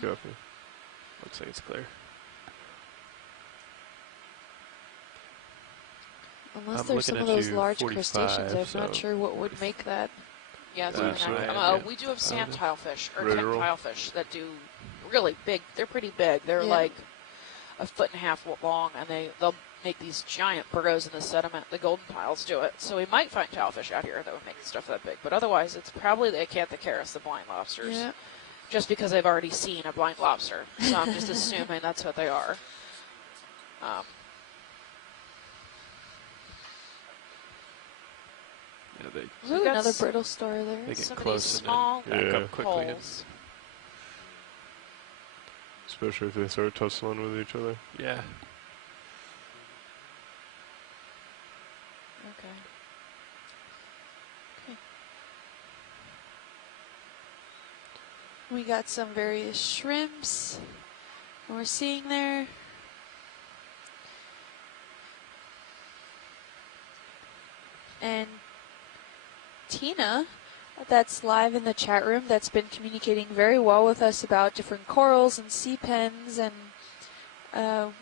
Copy. Looks like it's clear. Unless I'm there's some looking of at those you, large 45, crustaceans, I'm not so sure what would make that. Yeah, so That's right. we do have sand tilefish, or Ready to roll? tilefish that do really big. They're pretty big. They're like 1.5 feet long, and they'll make these giant burrows in the sediment. The golden tiles do it. So we might find tilefish out here that would make stuff that big. But otherwise, it's probably the acanthocaris, the blind lobsters. Yeah. Just because I've already seen a blind lobster. So I'm just assuming that's what they are. Yeah, Ooh, another brittle star there. they get Some of close these and small then back up quickly. holes. Especially if they start tussling with each other. Yeah. Okay. We got some various shrimps we're seeing there. And Tina, that's live in the chat room, that's been communicating very well with us about different corals and sea pens and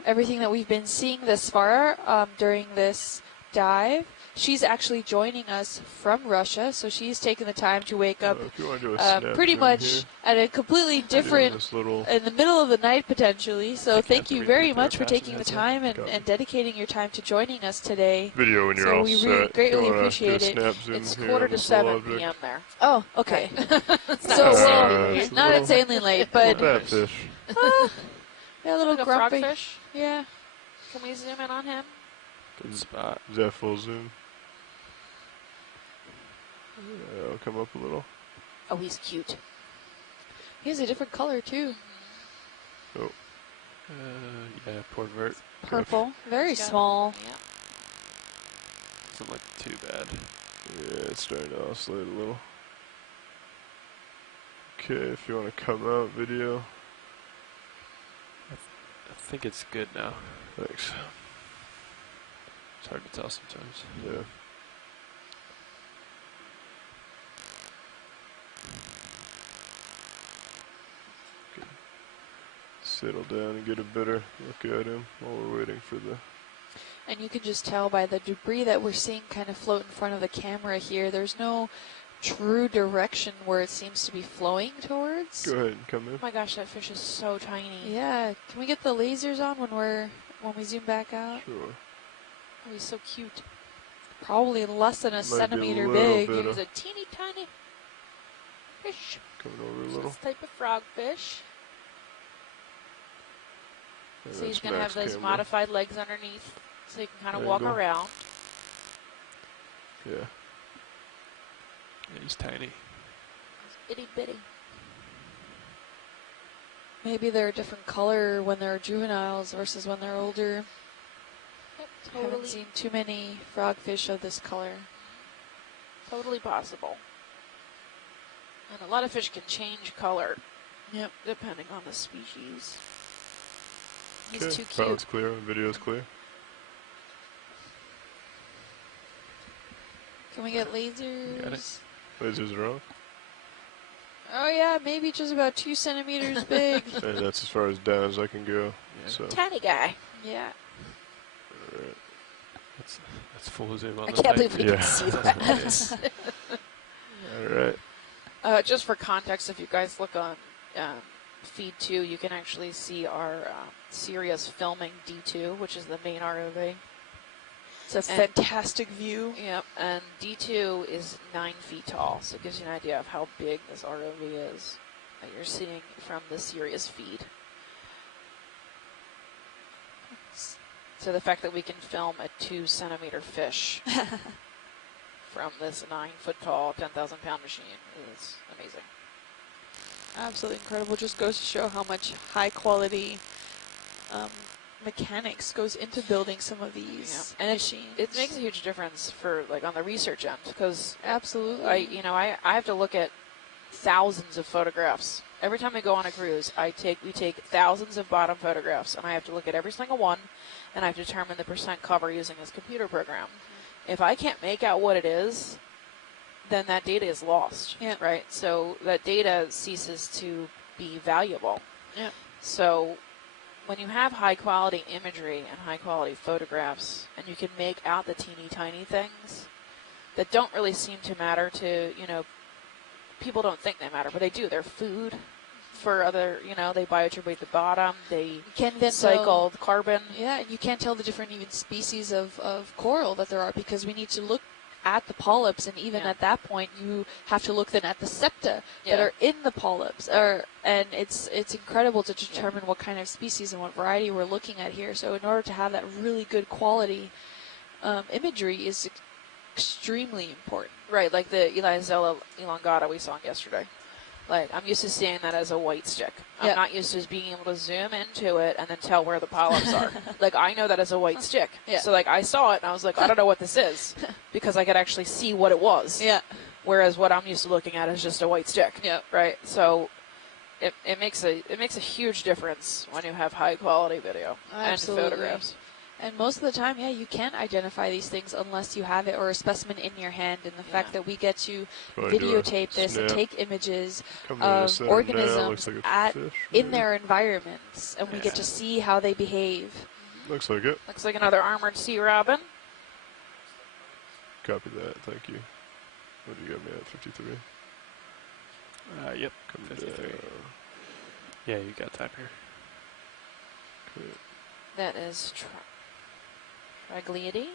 everything that we've been seeing thus far during this dive. She's actually joining us from Russia, so she's taken the time to wake up If you want to do a snap pretty zoom much here, at a completely different, this little in the middle of the night potentially. So thank you very much for taking the passing time and dedicating your time to joining us today. video when you're So all we set. really If you greatly wanna do a appreciate it. snap zoom It's here 1:45 on this little object. p.m. there. Oh, okay. It's not So, it's a not little- insanely late, but That fish. yeah, a little Like a grumpy. frogfish. Yeah. Can we zoom in on him? Good spot. Is that full zoom? Yeah, I'll come up a little. Oh, he's cute. He has a different color too. Oh, Yeah, port vert. Purple. Very He's got- small. Yeah. Doesn't look too bad. yeah, it's starting to oscillate a little. Okay, if you want to come out video, I think it's good now. thanks. It's hard to tell sometimes. Yeah. Good. Settle down and get a better look at him while we're waiting for the. And you can just tell by the debris that we're seeing kind of float in front of the camera here. There's no true direction where it seems to be flowing towards. Go ahead and come in. Oh my gosh, that fish is so tiny. Yeah. Can we get the lasers on when we zoom back out? Sure. Oh, he's so cute. Probably less than a Might be a centimeter little big. bit He's a teeny tiny fish. Coming over a little. This type of frogfish. Yeah, So he's that's going to have max those camera. modified legs underneath, so he can kind of walk Angle. around. Yeah. Yeah, he's tiny. He's itty bitty. Maybe they're a different color when they're juveniles versus when they're older. Yep, I haven't totally, seen too many frogfish of this color. totally possible. And a lot of fish can change color. Yep. Depending on the species. He's Okay. too cute. Pilot's clear. Video's clear. Can we get Got it. lasers? Lasers are on. Oh yeah, maybe just about 2 centimeters big. And that's as far as down as I can go. Yeah. So. Tiny guy. Yeah. All right. That's full zoom on I the can't thing. believe we Yeah. can see that. All right. Just for context, if you guys look on feed 2, you can actually see our Sirius filming D2, which is the main ROV. It's a fantastic view. Yep, and D2 is 9 feet tall, so it gives you an idea of how big this ROV is that you're seeing from the Sirius feed. So the fact that we can film a 2 centimeter fish from this 9 foot tall, 10,000 pound machine is amazing. Absolutely incredible. Just goes to show how much high quality mechanics goes into building some of these machines. It makes a huge difference for like on the research end, because absolutely. I have to look at thousands of photographs. Every time I go on a cruise, we take thousands of bottom photographs, and I have to look at every single one, and I have to determine the percent cover using this computer program. If I can't make out what it is, then that data is lost, right? So that data ceases to be valuable. Yeah. So when you have high quality imagery and high quality photographs, and you can make out the teeny tiny things that don't really seem to matter to, people don't think they matter, but they do. They're food for other, they biodegrade the bottom, they Can then cycle the carbon. Yeah, and you can't tell the different even species of coral that there are, because we need to look at the polyps, and even at that point you have to look then at the septa that are in the polyps, and it's incredible to determine what kind of species and what variety we're looking at here. So in order to have that really good quality imagery is extremely important. Right, like the Elizella elongata we saw yesterday. Like, I'm used to seeing that as a white stick. I'm not used to being able to zoom into it and then tell where the polyps are. Like, I know that as a white stick. Yeah. So, like, I saw it and I was like, I don't know what this is, because I could actually see what it was. Yeah. Whereas what I'm used to looking at is just a white stick. Yeah. Right? So it makes a huge difference when you have high quality video and photographs. And most of the time, you can't identify these things unless you have it or a specimen in your hand. And the fact that we get to videotape this and take images of organisms in their environments, and we get to see how they behave. Looks like it. Looks like another armored sea robin. Copy that. Thank you. What do you got me at? 53? Yep. Coming 53. down. Yeah, you got time here. Okay. That is Tragliidae.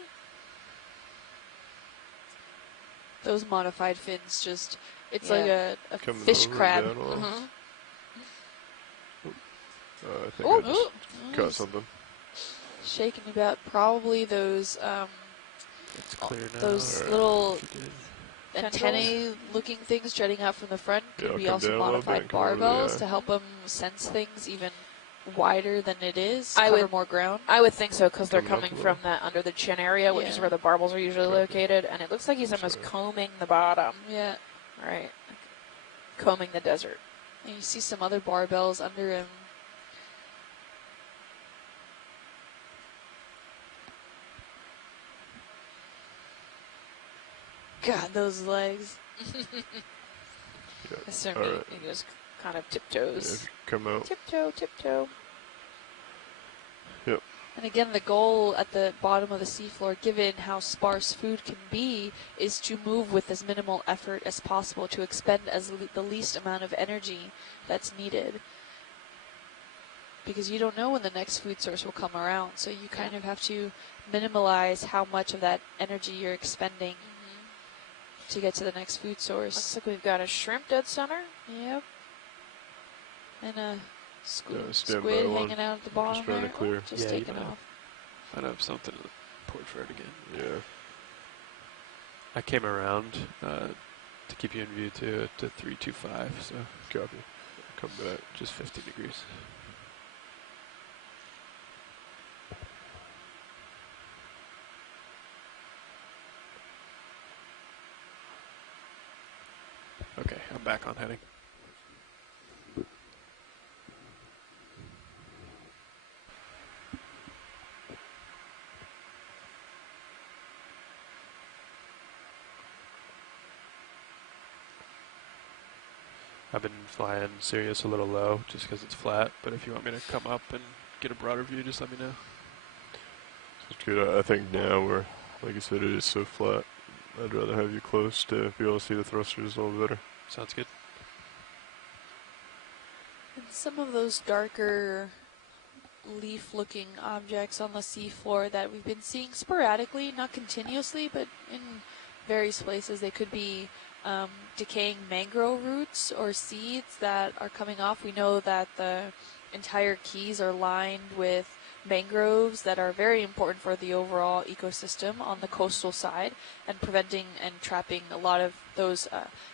Those modified fins it's like a Coming fish over crab. down on us. I think Ooh, I just caught something. Shaking about probably those It's clear now. those Alright. little You did. antennae-looking things jutting out from the front. Could I'll be come also down a little modified bit and come over the barbells eye. to help them sense things even wider than it is, I cover would- more ground. I would think so, because they're Coming up coming a from little. that under the chin area, which is Yeah. where the barbels are usually Copy. located, and it looks like he's almost Sorry. combing the bottom. Yeah, Right. Combing the desert. and you see some other barbells under him. God, those legs. Yeah. Assuming Alright. he just kind of Yeah, tiptoes. if you come out. Tiptoe. And again, the goal at the bottom of the seafloor, given how sparse food can be, is to move with as minimal effort as possible, to expend the least amount of energy that's needed. Because you don't know when the next food source will come around, so you kind of have to minimalize how much of that energy you're expending to get to the next food source. Looks like we've got a shrimp dead center. Yep. And a stand squid by one. hanging out at the bottom trying to there. clear. Just Yeah, taking you might off. Might have something in the port for it again. Yeah. I came around to keep you in view to 325, so Copy. Come back. just 50 degrees. Okay, I'm back on heading. I've been flying Sirius a little low just because it's flat, but if you want me to come up and get a broader view, just let me know. That's good. I think now we're, like you said, it is so flat. I'd rather have you close to be able to see the thrusters a little better. Sounds good. And some of those darker leaf-looking objects on the seafloor that we've been seeing sporadically, not continuously, but in various places, they could be decaying mangrove roots or seeds that are coming off. We know that the entire keys are lined with mangroves that are very important for the overall ecosystem on the coastal side, and preventing and trapping a lot of those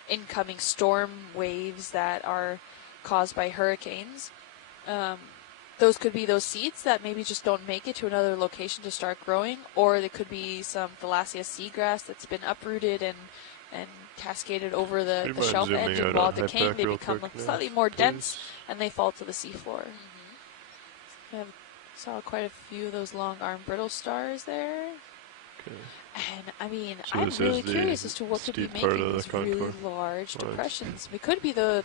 incoming storm waves that are caused by hurricanes. Those could be those seeds that maybe just don't make it to another location to start growing, or there could be some Thalassia seagrass that's been uprooted and cascaded over Do you the mind shelf zooming edge, out and while on decaying HIPAC they real become quick now, slightly more dense please? and they fall to the seafloor. I saw quite a few of those long arm brittle stars there. Okay. And I mean, So I'm this really is the curious as to what could be steep part making of the these really contour large lines. depressions. It could be the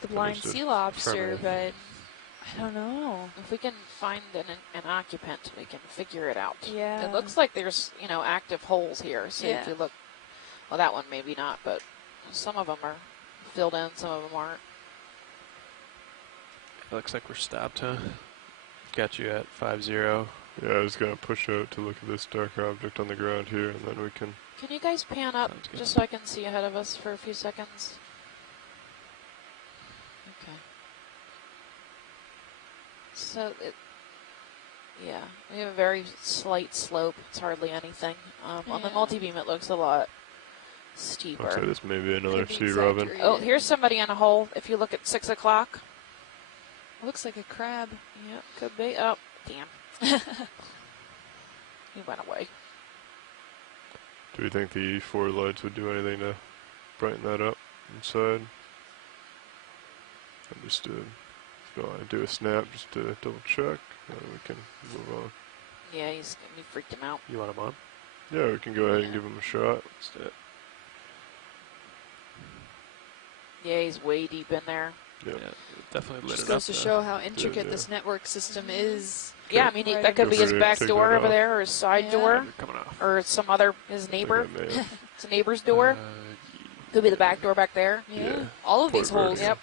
the blind Understood. sea lobster, Affirmative. but I don't know. If we can find an occupant, we can figure it out. Yeah. It looks like there's, active holes here. So Yeah. if you look, well, that one maybe not, but some of them are filled in, some of them aren't. It looks like we're stopped, huh? Got you at 5-0. Yeah, I was gonna push out to look at this dark object on the ground here, and then we can. Can you guys pan up Sounds good. just so I can see ahead of us for a few seconds? Okay. So, yeah, we have a very slight slope. It's hardly anything. On the Yeah. multi-beam, it looks a lot Looks like steeper. this may be another Maybe sea robin. exaggerate. Oh, here's somebody in a hole. If you look at 6 o'clock. Looks like a crab. Yeah, could be. Oh, damn. He went away. Do we think the E4 lights would do anything to brighten that up inside? Understood. If you want to do a snap just to double check, we can move on. Yeah, he freaked him out. You want him on? Yeah, we can go ahead and Yeah. give him a shot. Let's do it. Yeah, he's way deep in there. Yep. Yeah, it definitely lit Just it up. goes to though. show how intricate yeah. this network system is. Yeah, I mean, Right that could under be Feel his free to back take door that over off. there, or his side Yeah. door, They're coming off. or some other, his I think neighbor. I may have. It's a neighbor's door. Could be the back door back there. Yeah. Yeah. All of these Port holes vertical.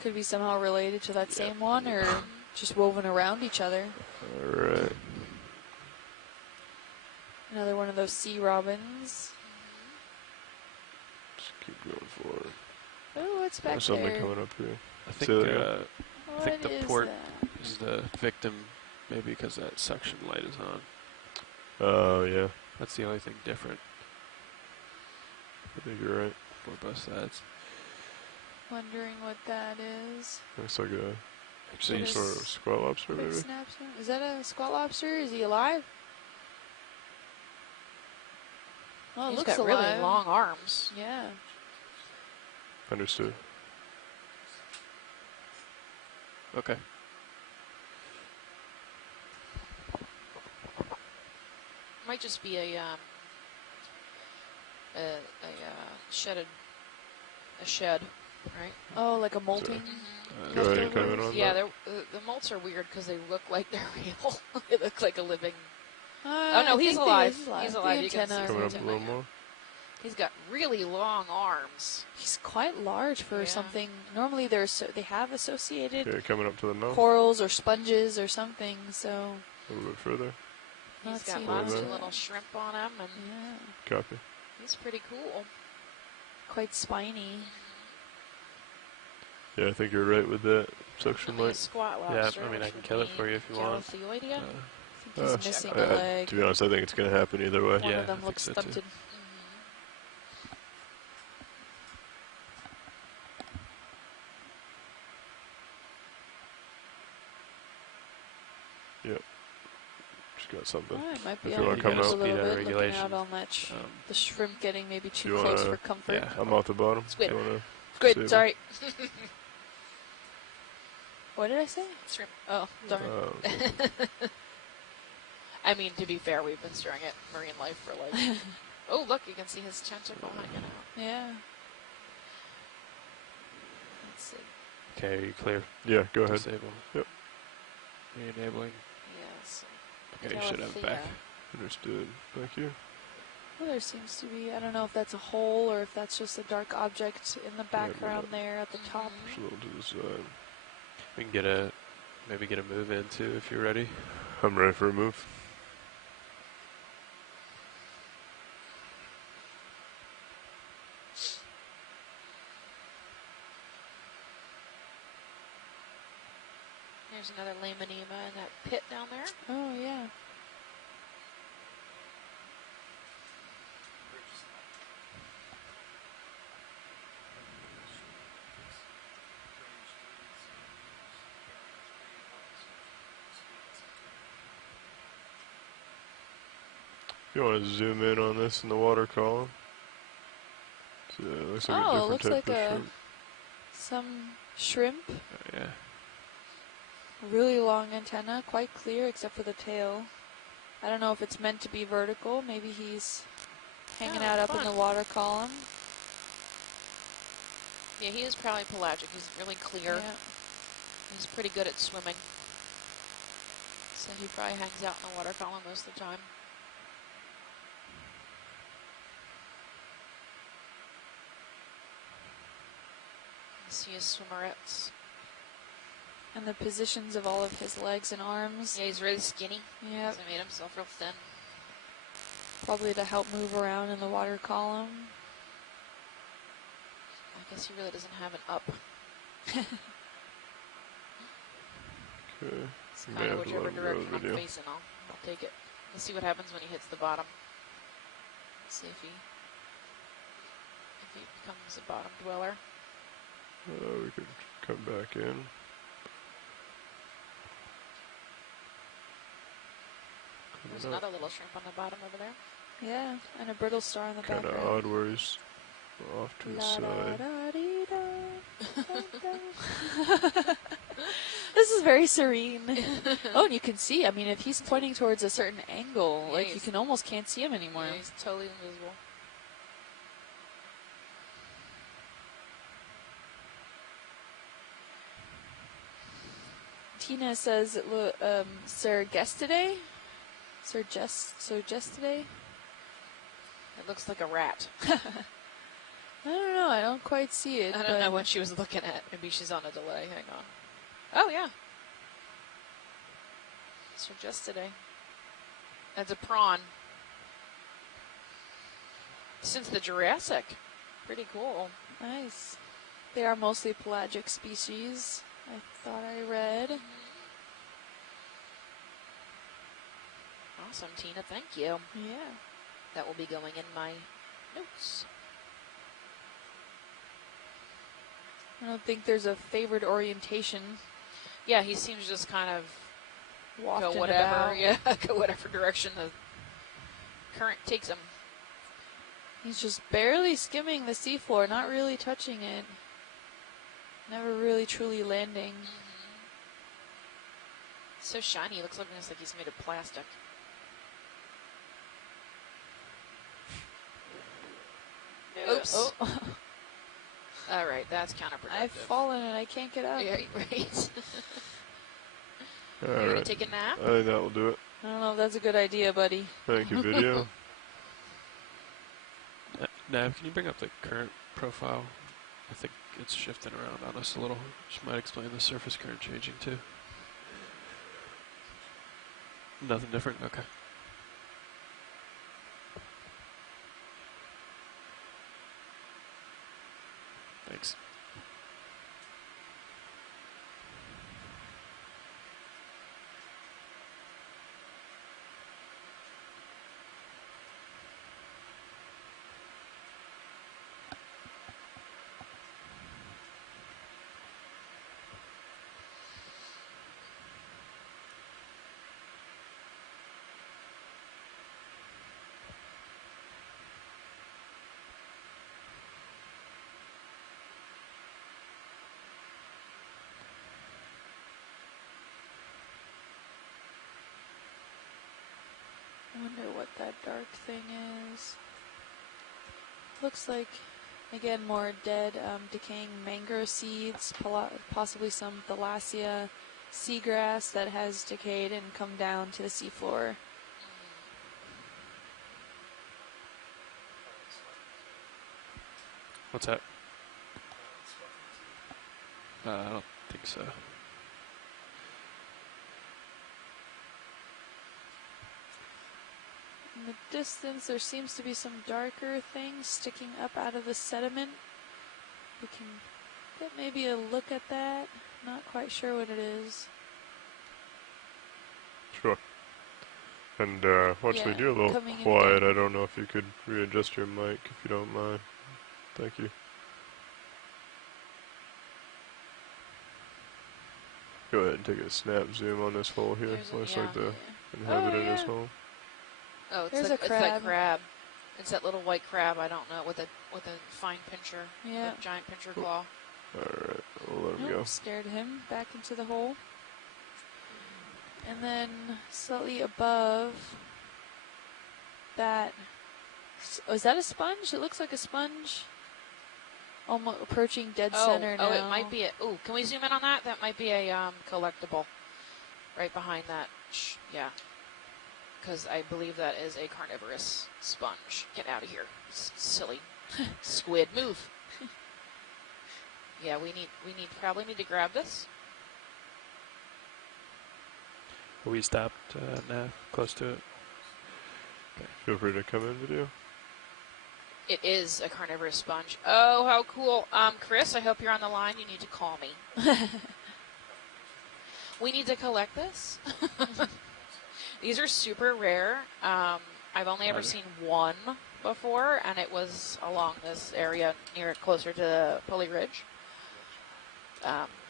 could be somehow related to that same one or just woven around each other. Alright. Another one of those sea robins. Just keep going forward. Oh, what's back There's something there? coming up here. I think, Say that again. I think What the is port that? is the victim, maybe because that suction light is on. Oh, yeah. That's the only thing different I think you're right. for both sides. Wondering what that is. Looks like a Actually, What some is- sort of squat lobster, Quick maybe? snap snap. Is that a squat lobster? Is he alive? Well, it He's looks got alive. really long arms. Yeah. Understood. okay. Might just be a shed, right? Oh, like a molting. Go ahead and Leftovers? come in on Yeah, that. the molts are weird because they look like they're real. They look like a living. Oh no, he's alive. He's He's alive. alive. The You can antenna see or Coming up a something. little more. He's got really long arms. He's quite large for Yeah. something. Normally, they have associated Okay, coming up to the mouth. corals or sponges or something. So A little bit further. He's Let's got see lots what- of little shrimp on him, and yeah, Copy. he's pretty cool. quite spiny. Yeah, I think you're right with that suction Definitely a light. squat Yeah, lobster. I mean, I which can would kill it be for you if you want. Galathioidea. I think he's missing a leg. To be honest, I think it's going to happen either way. One Yeah, of them I looks think so, too. stunted. Yep. Just got something. Oh, it might be If on you the wanna come edge a out. little Speed bit, looking regulation. out on that the shrimp getting maybe too you close wanna- for comfort. yeah. I'm off the bottom. Squid. You wanna Squid, save sorry. What did I say? Shrimp. Oh, darn. okay. I mean, to be fair, we've been staring at marine life for like. Oh, look, you can see his tentacle hanging out. Yeah. Let's see. Okay, are you clear? Yeah, go ahead. Disable. Yep. Re-enabling. Yes. Okay, you should have it back. Understood. Thank you. Well, there seems to be, I don't know if that's a hole or if that's just a dark object in the background there at the top. Just a little to the side. We can maybe get a move in too if you're ready. I'm ready for a move. There's another laminema in that pit down there. Oh, yeah. You want to zoom in on this in the water column? So, it looks like Oh, it a different looks type like of a- shrimp. Some shrimp, Yeah. really long antenna, quite clear except for the tail. I don't know if it's meant to be vertical. Maybe he's hanging Oh, out up in fun. the water column. Yeah, he is probably pelagic. He's really clear. Yeah. He's pretty good at swimming. So he probably hangs out in the water column most of the time. You see his swimmerettes. And the positions of all of his legs and arms. Yeah, he's really skinny. Yep. So he made himself real thin. Probably to help move around in the water column. I guess he really doesn't have an up. Okay. It's May kind of have to let whichever him go direction the I'm video. facing, I'll take it. Let's see what happens when he hits the bottom. Let's see if he becomes a bottom dweller. We could come back in. There's another little shrimp on the bottom over there. Yeah, and a brittle star in the Kind of background. odd where he's off to his side. This is very serene. Oh, and you can see, I mean, if he's pointing towards a certain angle, Yeah, like you can almost can't see him anymore. Yeah, he's totally invisible. Tina says, Sir Guest today? Sir Just today? It looks like a rat. I don't know, I don't quite see it. I don't know what she was looking at. Maybe she's on a delay. Hang on. Oh, yeah. Sir Just today. That's a prawn. Since the Jurassic. Pretty cool. Nice. They are mostly pelagic species, I thought I read. Awesome, Tina. Thank you. Yeah. That will be going in my notes. I don't think there's a favored orientation. Yeah, he seems just kind of Wafting go whatever. about. Yeah, go whatever direction the current takes him. He's just barely skimming the seafloor, not really touching it. Never really truly landing. So shiny. It looks almost like he's made of plastic. Oops. Oh. All right, that's counterproductive. I've fallen and I can't get up. Yeah, right. All You ready to right. take a nap? I think that will do it. I don't know if that's a good idea, buddy. Thank you, video. Nav, can you bring up the current profile? I think it's shifting around on us a little, which might explain the surface current changing too. Nothing different? Okay. Thanks. I wonder what that dark thing is. Looks like, again, more dead, decaying mangrove seeds, possibly some Thalassia seagrass that has decayed and come down to the seafloor. What's that? I don't think so. In the distance, there seems to be some darker things sticking up out of the sediment. We can get maybe a look at that. Not quite sure what it is. Sure. And watch Yeah, me do a little coming in quiet. again. I don't know if you could readjust your mic if you don't mind. Thank you. Go ahead and take a snap zoom on this hole here. There's a- Looks yeah. like the inhabitant is yeah. home. Oh, it's There's like, a it's that crab. crab. It's that little white crab. I don't know with a fine pincher, Yeah. a giant pincher claw. Alright, we'll let him Nope, go. scared him back into the hole. And then slightly above that, oh, is that a sponge? It looks like a sponge. Almost approaching dead Oh, center now. oh, it might be a. Ooh, can we zoom in on that? That might be a collectible, right behind that. Yeah, because I believe that is a carnivorous sponge. Get out of here, silly squid! Move. Yeah, we probably need to grab this. Are we stopped now, close to it? Feel free to come in, video. It is a carnivorous sponge. Oh, how cool. Chris, I hope you're on the line. You need to call me. We need to collect this. These are super rare. I've only ever seen one before, and it was along this area closer to Pulley Ridge.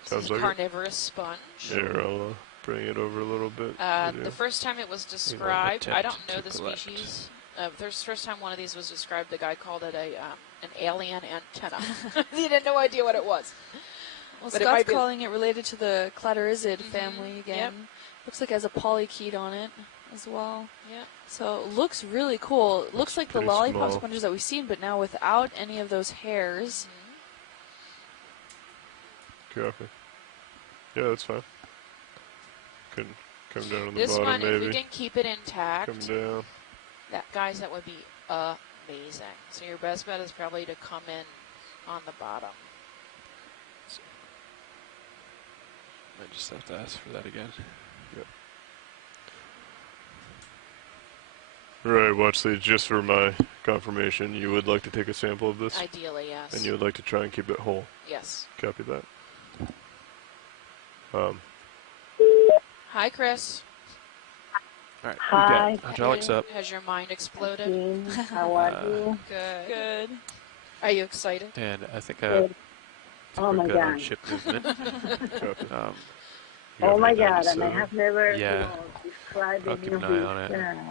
Sounds like carnivorous sponge. Here, I'll bring it over a little bit. The first time it was described, I don't know the collect. species. The first time one of these was described, the guy called it an alien antenna. He had no idea what it was. Well, But it Scott's might be- calling it related to the Cladorizid family again. Yep. Looks like it has a polychaete on it as well. Yeah. So it looks really cool. It looks like the pretty lollipop small. sponges that we've seen, but now without any of those hairs. Copy. Yeah, that's fine. Can come down on the This bottom, one, maybe. if we can keep it intact, Come down. guys, that would be amazing. So your best bet is probably to come in on the bottom. I just have to ask for that again. Right, Watchley, just for my confirmation, you would like to take a sample of this? Ideally, yes. And you would like to try and keep it whole? Yes. Copy that. Hi, Chris. All right, Hi. we got hydraulics up. Has your mind exploded? Jean, how are you? Good. Good. Are you excited? And I think Good. Oh we're my good on God. ship movement. Copy. You Oh have my right now, God, and I so, have never yeah, described I'll any keep of an eye on it.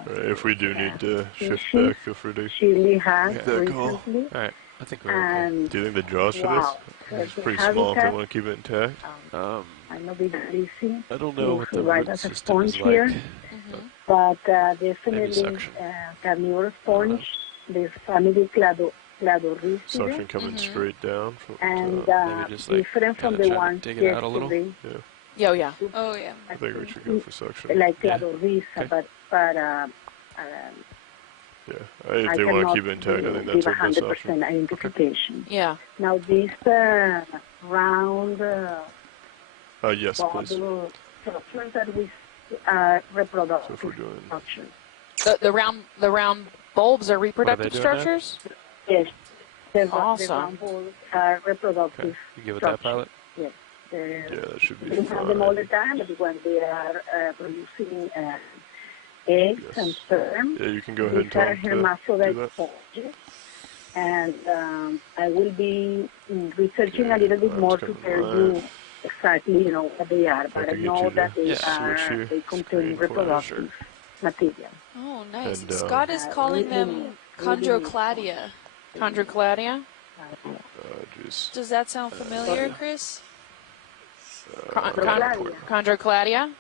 these Right, if we do need to shift She- back, feel free to... chili has Yeah. That call. recently. All right, I think we're okay. And Do you think the jaws for wow, this? It's the pretty small if they habitat, want to keep it intact. I know it's easy. I don't know what the right root as a system is sponge here. like. But definitely suction. carnivore sponge, this family Cladorhisidae, Suction coming straight down from and Maybe just, like, different from kinda the try to ones dig it out a little. yesterday, Yo, yeah. Oh, yeah. I think we should go for suction. like Yeah. Cladorhisa, Okay. but Yeah, if I they want to cannot keep it intact, I think give that's our best 100% option. identification. Yeah. Now this round Yes, please. bubble structures that we So if we're reproductive doing... structures. The round bulbs are reproductive doing now? structures? Yes, the Awesome. round balls are reproductive. Okay, you give it that pilot? Yes. Yeah, that should be We have them all the fine. time, but when they are producing eggs Yes. and sperm, Yeah, you can go ahead and these tell are them to do hermaphrodite that. sponges. And I will be researching a little bit Okay, more it's to coming tell live. you exactly, what they are. But I can get know you that the they switch here, they contain screen for it, reproductive material. Oh, nice. And, Scott is calling them chondrocladia. Chondrocladia? Jeez. Does that sound familiar, Chris? Chondrocladia?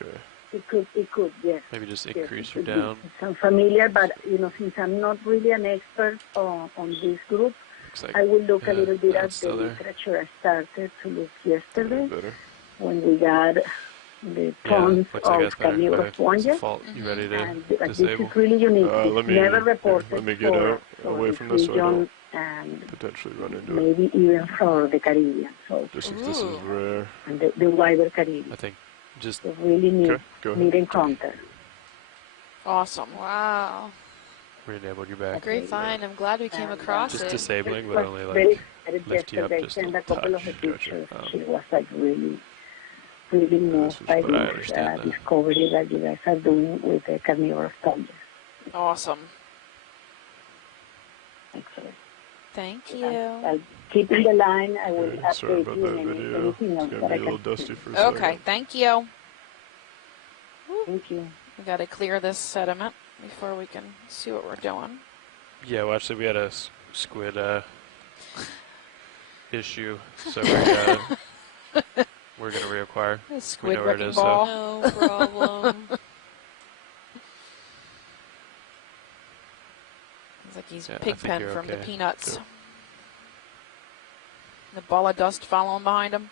Okay. It could, yes. Maybe just Yes, increase it her could be. down. It sounds familiar, but since I'm not really an expert on this group, Looks like I will look a little bit no, at it's the still there. literature. I started to look A yesterday little better. when we got the Yeah, tons looks like of that's better. carnivore Okay, it's a sponges. fault. You ready to And this disable? is really unique. Let It's me- never here, reported let me get for, out for away this from this so I region don't and potentially run into it. maybe even for the Caribbean. So Just since this is Ooh. rare. and the wider I Caribbean. think just So really neat, Okay, go ahead. neat encounter. Awesome. Wow. re-enabled your back. Great find. I'm glad we came And, across Just it. disabling, but was only very like excited lift you up yesterday. just a Sent a couple of touch. pictures. Gotcha. She was like really moved by but I this understand that. discovery that you guys are doing with the carnivore sponges. Awesome. Excellent. Thank you. I'll keep in the line. I will Okay, sorry update about you that on video. anything else It's that gonna I be a little can dusty see. for a second. Okay, thank you. Thank you. We got to clear this sediment before we can see what we're doing. Yeah, well, actually, we had a squid issue, so we're gonna reacquire. Squid know where it wrecking is, so- ball. No problem. It's like he's Yeah, I pig think pen you're from the okay. Peanuts. The ball of dust following behind him.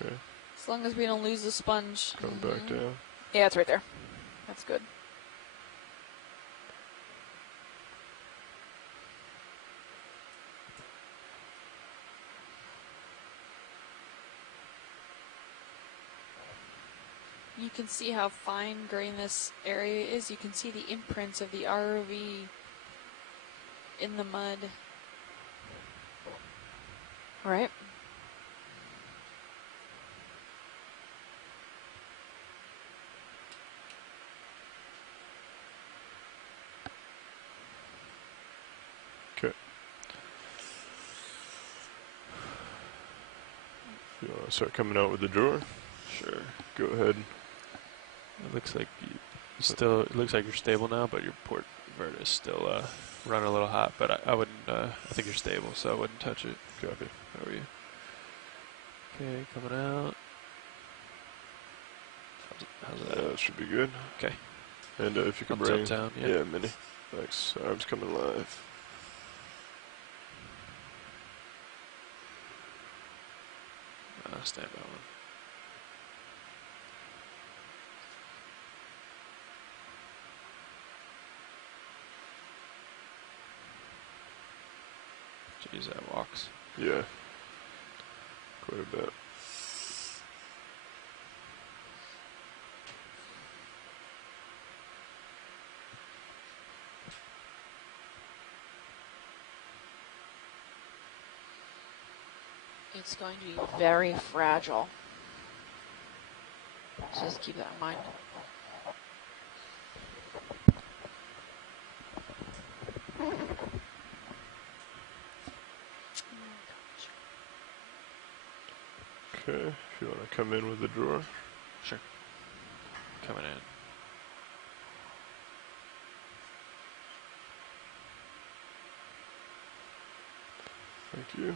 Okay. As long as we don't lose the sponge. Coming back down. Yeah, it's right there. That's good. You can see how fine grained this area is. You can see the imprints of the ROV in the mud. All right. Okay. You want to start coming out with the drawer? Sure. Go ahead. It looks like it looks like you're stable now, but your port vert is still running a little hot. But I wouldn't. I think you're stable, so I wouldn't touch it. Copy. How are you? Okay, coming out. How's that? That should be good. Okay. And if you could Thumbs bring, up, down, yeah. yeah, mini. Thanks. Arms coming live. Stand by one. Jeez, that walks. Yeah. Quite a bit. It's going to be very fragile. Just keep that in mind. Okay. If you want to come in with the drawer. Sure. Coming in. Thank you.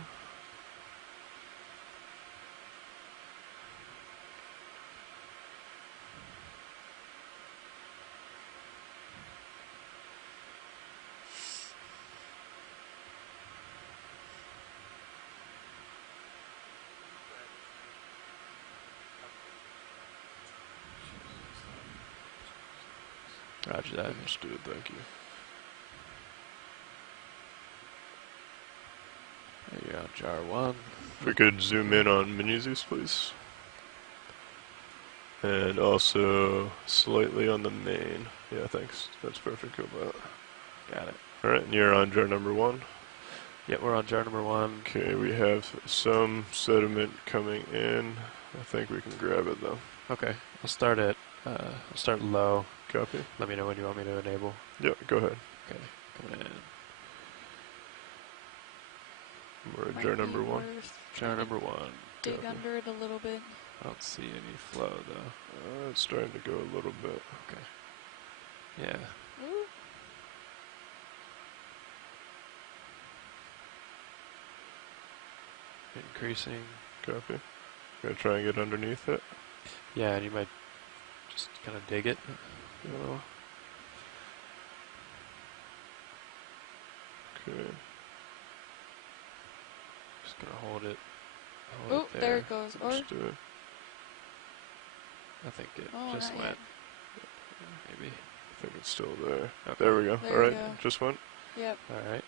Roger that. Understood. Thank you. There you go, jar one. If we could zoom in on Menezes, please. And also slightly on the main. Yeah, thanks. That's perfect. Go about. Got it. Alright, and you're on jar number one. Yeah, we're on jar number one. Okay, we have some sediment coming in. I think we can grab it though. Okay, I'll start low. Copy? Let me know when you want me to enable. Yeah, go ahead. Okay, coming in. We're at Might jar be number one. worth Jar number one. dig Copy. under it a little bit. I don't see any flow though. It's starting to go a little bit. Okay. Yeah. Ooh. Increasing. Copy. Gonna try and get underneath it. Yeah, and you might just kind of dig it. A little. Okay. Just gonna hold it. Oh, there it goes. Or Understood. I think it oh, just not went. yet. Maybe. I think it's still there. Okay. There we go. There we Alright, go. just went. Yep. All right.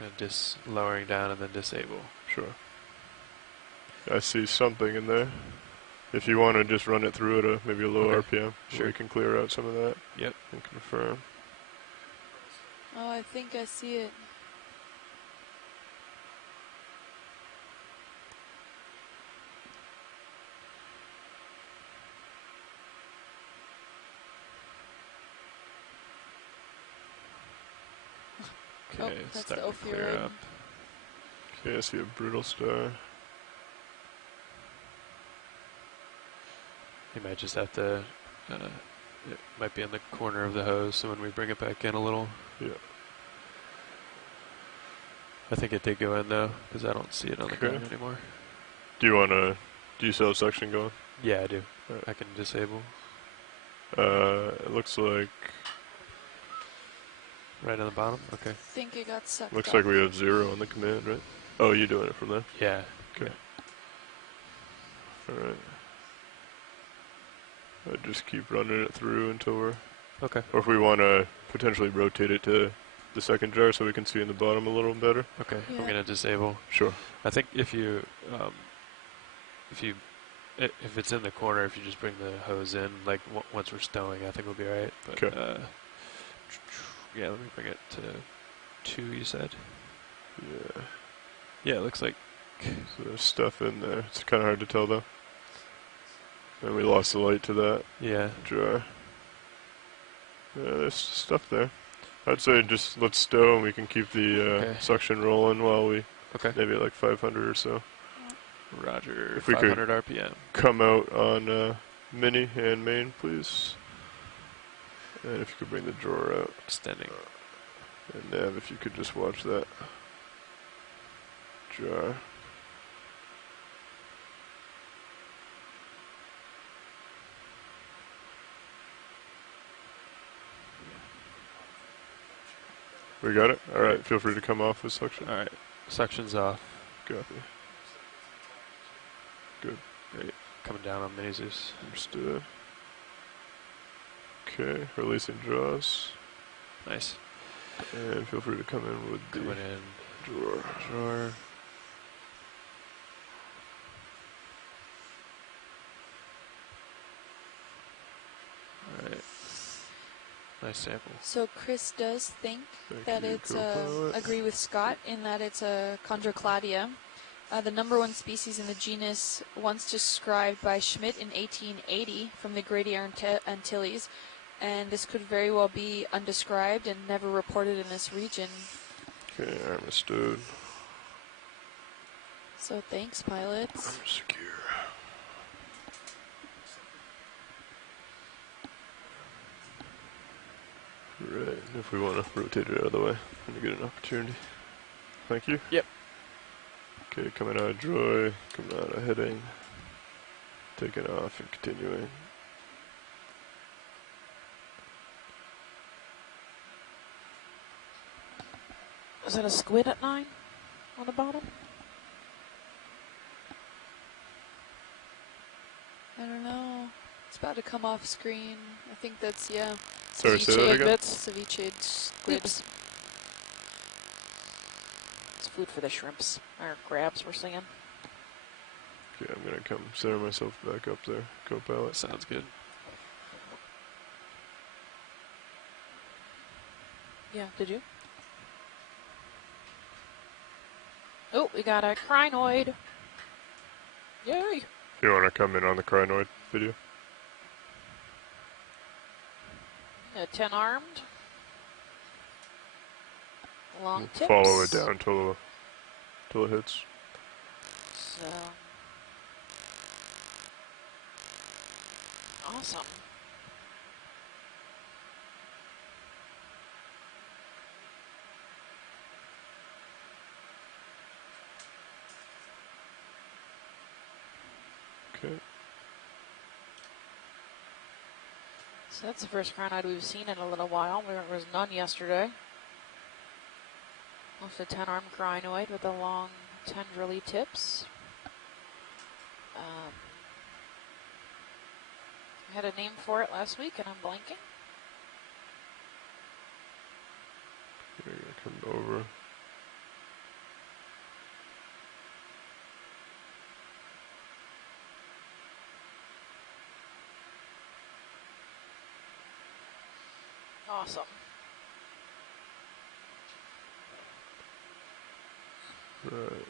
And lowering down and then disable. Sure. I see something in there. If you want to just run it through at maybe a low Okay. RPM, Sure. we can clear out some of that. Yep. And confirm. Oh, I think I see it. Okay, Oh, it's that's the starting to clear opioid. up. Okay, I see a brutal star. You might just have to. It might be in the corner of the hose, so when we bring it back in a little. Yeah. I think it did go in though, because I don't see it on the Okay. ground anymore. Do you want to? Do you still have suction going? Yeah, I do. Alright. I can disable. It looks like Right on the bottom? Okay. I think it got sucked looks up. like we have 0 on the command, right? Oh, you're doing it from there? Yeah. Okay. Alright. I'd just keep running it through until we're... Okay. Or if we want to potentially rotate it to the second jar so we can see in the bottom a little better. Okay. Yeah. I'm gonna disable. Sure. I think if it's in the corner, if you just bring the hose in, like once we're stowing, I think we'll be alright. But Okay. yeah, let me bring it to 2. You said. Yeah. Yeah, it looks like. So there's stuff in there. It's kind of hard to tell though. And we lost the light to that Yeah. jar. Yeah, there's stuff there. I'd say just let's stow and we can keep the Okay. suction rolling while we Okay. maybe like 500 or so. Roger. If we could 500 RPM. Come out on mini and main, please. And if you could bring the drawer out. Extending. And Nav, if you could just watch that jar. We got it? Alright, feel free to come off with suction. All right. Suction's off. Copy. Good. Great. Coming down on mini Zeus. Understood. Okay, releasing jaws. Nice. And feel free to come in with the Coming in. drawer. Drawer. All right. Nice sample. So Chris does think Thank that you, it's co-pilot. agree with Scott in that it's a Chondrocladia, the number 1 species in the genus, once described by Schmidt in 1880 from the Great Antilles, and this could very well be undescribed and never reported in this region. Okay, understood. So thanks, pilots. I'm secure. Right, and if we want to rotate it out of the way when you get an opportunity. Thank you. Yep. Okay, coming out of Joy, coming out of heading, taking off and continuing. Is that a squid at 9 on the bottom? I don't know. It's about to come off screen. I think that's, yeah. Sorry, say that again? Ceviche squid. It's food for the shrimps, or crabs we're seeing. Okay, I'm gonna come center myself back up there, co-pilot. Sounds good. Yeah, did you? Oh, we got a crinoid. Yay! If you want to come in on the crinoid video. A 10 armed. Long tips. Follow it down till it hits. So awesome. Okay. So that's the first crinoid we've seen in a little while. There was none yesterday. Also a 10-armed crinoid with the long tendrily tips. I had a name for it last week and I'm blanking. You're gonna come over. Awesome. Right.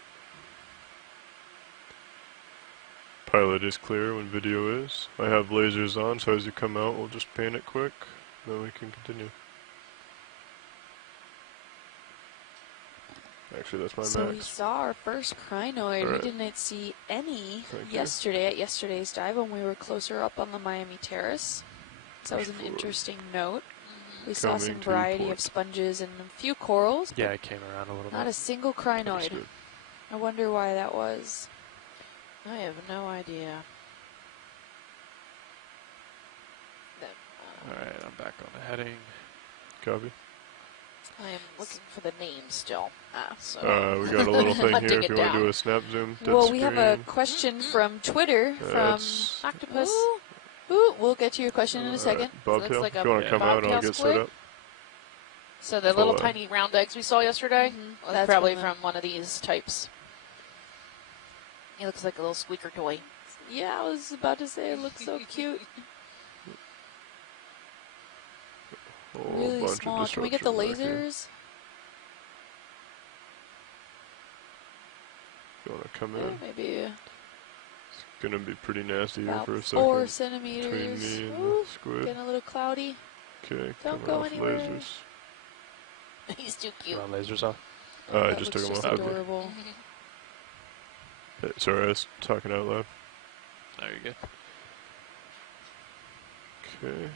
Pilot is clear when video is. I have lasers on, so as you come out, we'll just pan it quick, then we can continue. Actually, that's my So we max. saw our first crinoid. Alright. We didn't see any Thank you. yesterday at yesterday's dive when we were closer up on the Miami Terrace. So that was an Push forward. interesting note. We saw some Coming to variety port. of sponges and a few corals, Yeah, but I came around a little not a bit. single crinoid. Understood. I wonder why that was. I have no idea. All right, I'm back on the heading. Copy. I am looking for the name still. So We got a little thing Hunting here if it you want to down. do a snap zoom. Dead Well, we have a screen. question from Twitter from That's octopus. Ooh, we'll get to your question in a alright. second. Bobtail. like if a you want to come out, bobtail I'll get squid? set up. So the Full little eye. tiny round eggs we saw yesterday was That's probably one of them. from one of these types. He looks like a little squeaker toy. Yeah, I was about to say it looks so cute. Whole Really bunch small. of Can we get the destruction back here. lasers? You want to come Oh, in? maybe It's gonna be pretty nasty here about for a 4 second. Between centimeters. me and Ooh, the squid. getting a little cloudy. Okay, Don't coming go off anywhere. lasers. He's too cute. Run lasers off. I That just looks took them just off. adorable. Hey, sorry, I was talking out loud. There you go. Okay.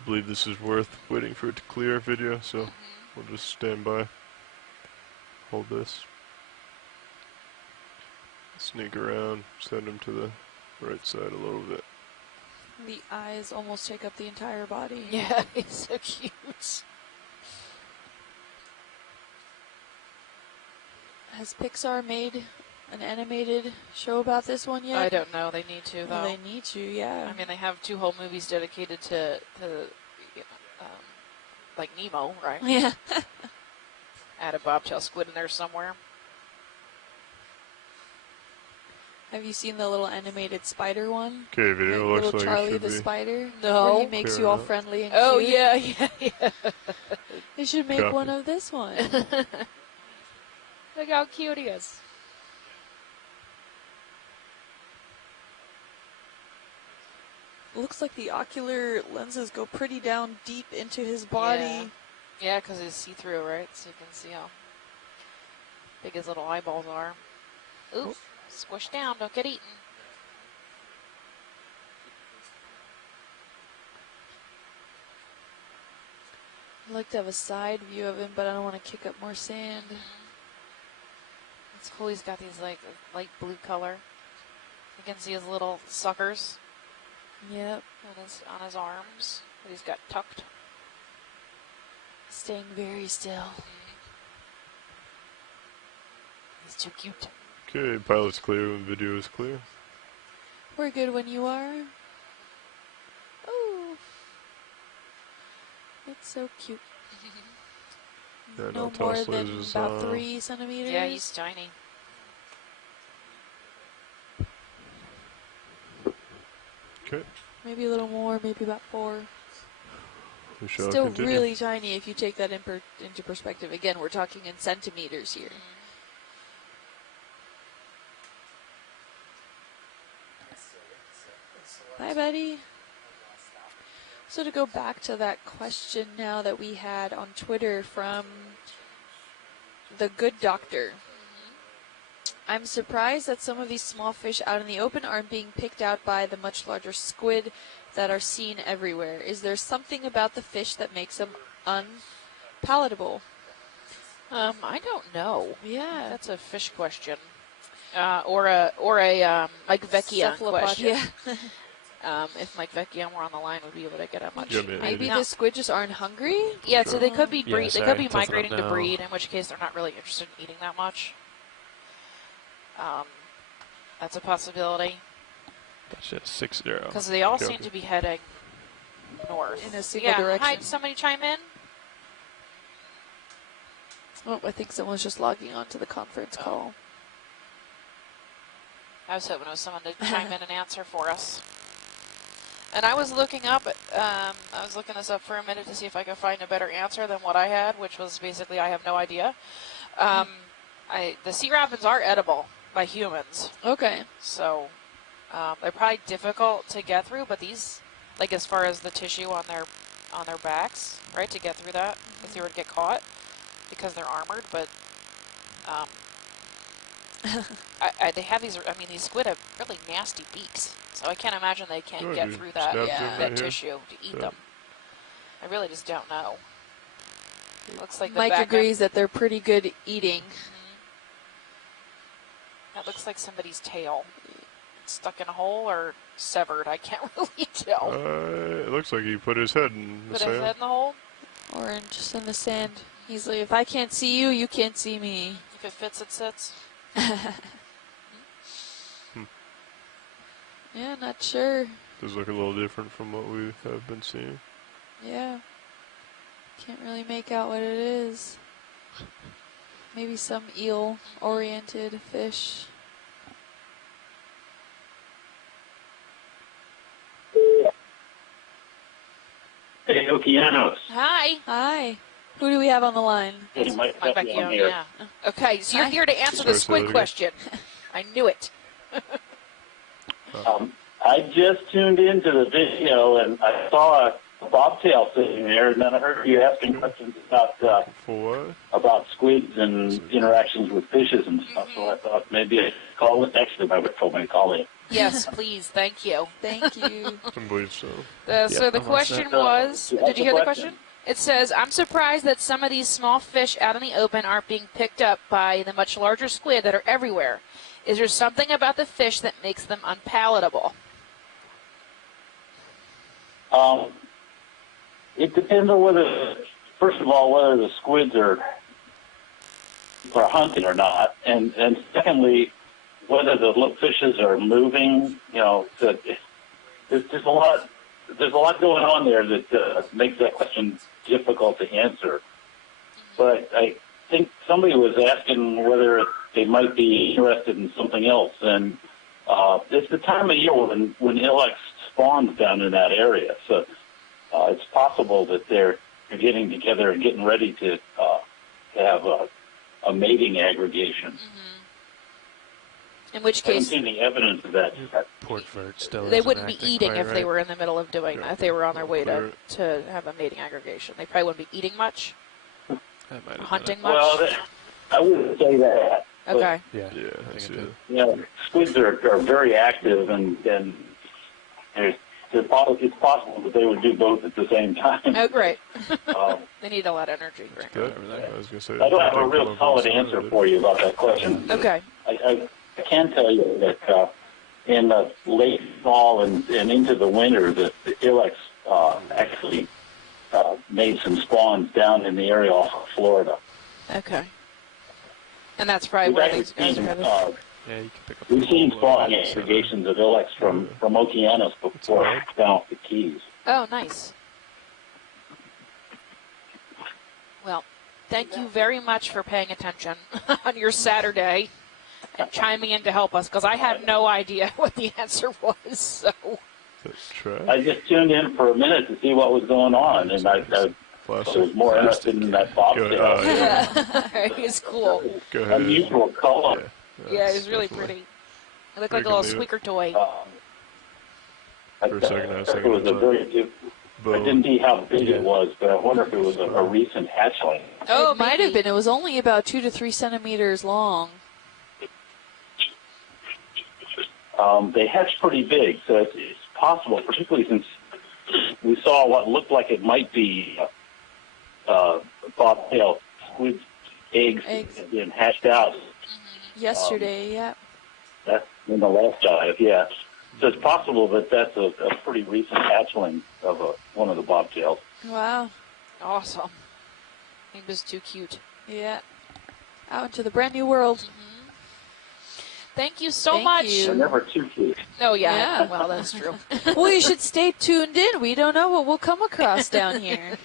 I believe this is worth waiting for it to clear video, so we'll just stand by. Hold this. Sneak around, send him to the right side a little bit. The eyes almost take up the entire body. Yeah, he's so cute. Has Pixar made an animated show about this one yet? I don't know. They need to, though. Well, they need to, yeah. I mean, they have 2 whole movies dedicated to like Nemo, right? Yeah. Add a bobtail squid in there somewhere. Have you seen the little animated spider one? Okay, video Like looks little like Charlie it should the be. spider? No. Where he makes Clear you all enough. friendly and Oh, cute? yeah. They should make Copy. one of this one. Look how cute he is. Looks like the ocular lenses go pretty down deep into his body. Yeah, because it's see-through, right? So you can see how big his little eyeballs are. Ooh, squish down. Don't get eaten. I'd like to have a side view of him, but I don't want to kick up more sand. It's cool. He's got these like light blue color. You can see his little suckers Yep. on his arms that he's got tucked. Staying very still. He's too cute. Okay, pilot's clear when video is clear. We're good when you are. Oh. It's so cute. And No I'll more toss than lasers about on. 3 centimeters. Yeah, he's tiny. Okay, Maybe a little more, maybe about 4. we shall Still continue. really tiny if you take that into perspective. Again, we're talking in centimeters here. Bye, buddy. So to go back to that question now that we had on Twitter from the good doctor. I'm surprised that some of these small fish out in the open aren't being picked out by the much larger squid that are seen everywhere. Is there something about the fish that makes them unpalatable? I don't know. Yeah. That's a fish question. Or a Mike Vecchia Cephalopod, question. yeah. If Mike Vecchia were on the line, would be able to get a much. Yeah, man. Maybe Now- the squid just aren't hungry? Yeah, so they could be Yeah, breed. They sorry, could be toughen up migrating to now. breed, in which case they're not really interested in eating that much. That's a possibility Gotcha. 6-0. because they all Okay, seem okay. to be heading north In a single yeah. direction. Hi, somebody chime in. Oh, I think someone's just logging on to the conference call. I was hoping it was someone to chime in and answer for us. And I was looking up, I was looking this up for a minute to see if I could find a better answer than what I had, which was basically I have no idea. The sea rabbits are edible by humans, Okay. so they're probably difficult to get through. But these, like as far as the tissue on their backs, right, to get through that, if they were to get caught, because they're armored, but they have these. I mean, these squid have really nasty beaks, so I can't imagine they can't Sure, get dude. through that Snap Yeah. zoom that right here. tissue to eat Yeah. them. I really just don't know. Looks like the Mike back agrees that they're pretty good eating. That looks like somebody's tail. It's stuck in a hole or severed. I can't really tell. It looks like he put his head in the Put his head sand. in the hole. Orange, just in the sand. He's like, if I can't see you, you can't see me. If it fits, it sits. Yeah, not sure. Does look a little different from what we have been seeing. Yeah. Can't really make out what it is. Maybe some eel-oriented fish. Hey, Okeanos. Hi. Hi. Who do we have on the line? Hey, Mike Mike Becky on Vecchio, here. yeah. Okay, so you're Hi. here to answer the Sorry, say that squid again. question. I knew it. I just tuned into the video and I saw a bobtail sitting there, and then I heard you asking questions For what? about squids and interactions with fishes and stuff. So I thought maybe I'd call it. Actually, my wife told me to call in. Yes, please. Thank you. Thank you. I believe so. So the I'm all question set. was, What's did you the hear the question? question? It says, I'm surprised that some of these small fish out in the open aren't being picked up by the much larger squid that are everywhere. Is there something about the fish that makes them unpalatable? It depends on whether, first of all, whether the squids are hunting or not, and secondly, whether the little fishes are moving. You know, there's a lot going on there that makes that question difficult to answer. But I think somebody was asking whether they might be interested in something else, and it's the time of year when ilex spawns down in that area. So it's possible that they're getting together and getting ready to have a mating aggregation. In which I haven't case, seen any evidence of that. Port vert still they isn't wouldn't be acting eating quite if they right. were in the middle of doing that. If they were on their way Clear to have a mating aggregation. They probably wouldn't be eating much, That might have been hunting it. much. Well, I wouldn't say that. but, Okay. Yeah, Yeah, I I think see it it. did. You know, squids are very active, and it's possible that they would do both at the same time. Oh, great. Um, They need a lot of energy. Right? Good. Over there. I was gonna say. I don't have a think real come up solid with answer something. for you about that question. Okay. I can tell you that in the late fall and into the winter, the ilex actually made some spawns down in the area off of Florida. Okay. And that's probably We've where actually these guys seen, are headed. Yeah, you can pick up. we've the seen whole spawning little bit, so aggregations of ilex from Okeanos before right. down off the Keys. Oh, nice. Well, thank you very much for paying attention on your Saturday and chiming in to help us, because I had no idea what the answer was. So Let's try. I just tuned in for a minute to see what was going on, and I was Plastic. more interested in that bobtail. Yeah. He's cool. Go ahead. Unusual color. Yeah, he's really definitely. pretty. He looked like a We can little leave it. squeaker toy. For a second, I was thinking it was it a was very. I didn't see how big Yeah. it was, but I wonder if it was a recent hatchling. Oh, it might have been. It was only about 2 to 3 centimeters long. They hatch pretty big, so it's possible, particularly since we saw what looked like it might be bobtail squid eggs Eggs. had been hatched out. Yesterday, yeah. That's in the last dive, yeah. So it's possible that that's a pretty recent hatchling of one of the bobtails. Wow. Awesome. He was too cute. Yeah. Out into the brand new world. Thank you so Thank much. you. They're never too cute. Oh, yeah. Yeah. Well, that's true. Well, you should stay tuned in. We don't know what we'll come across down here.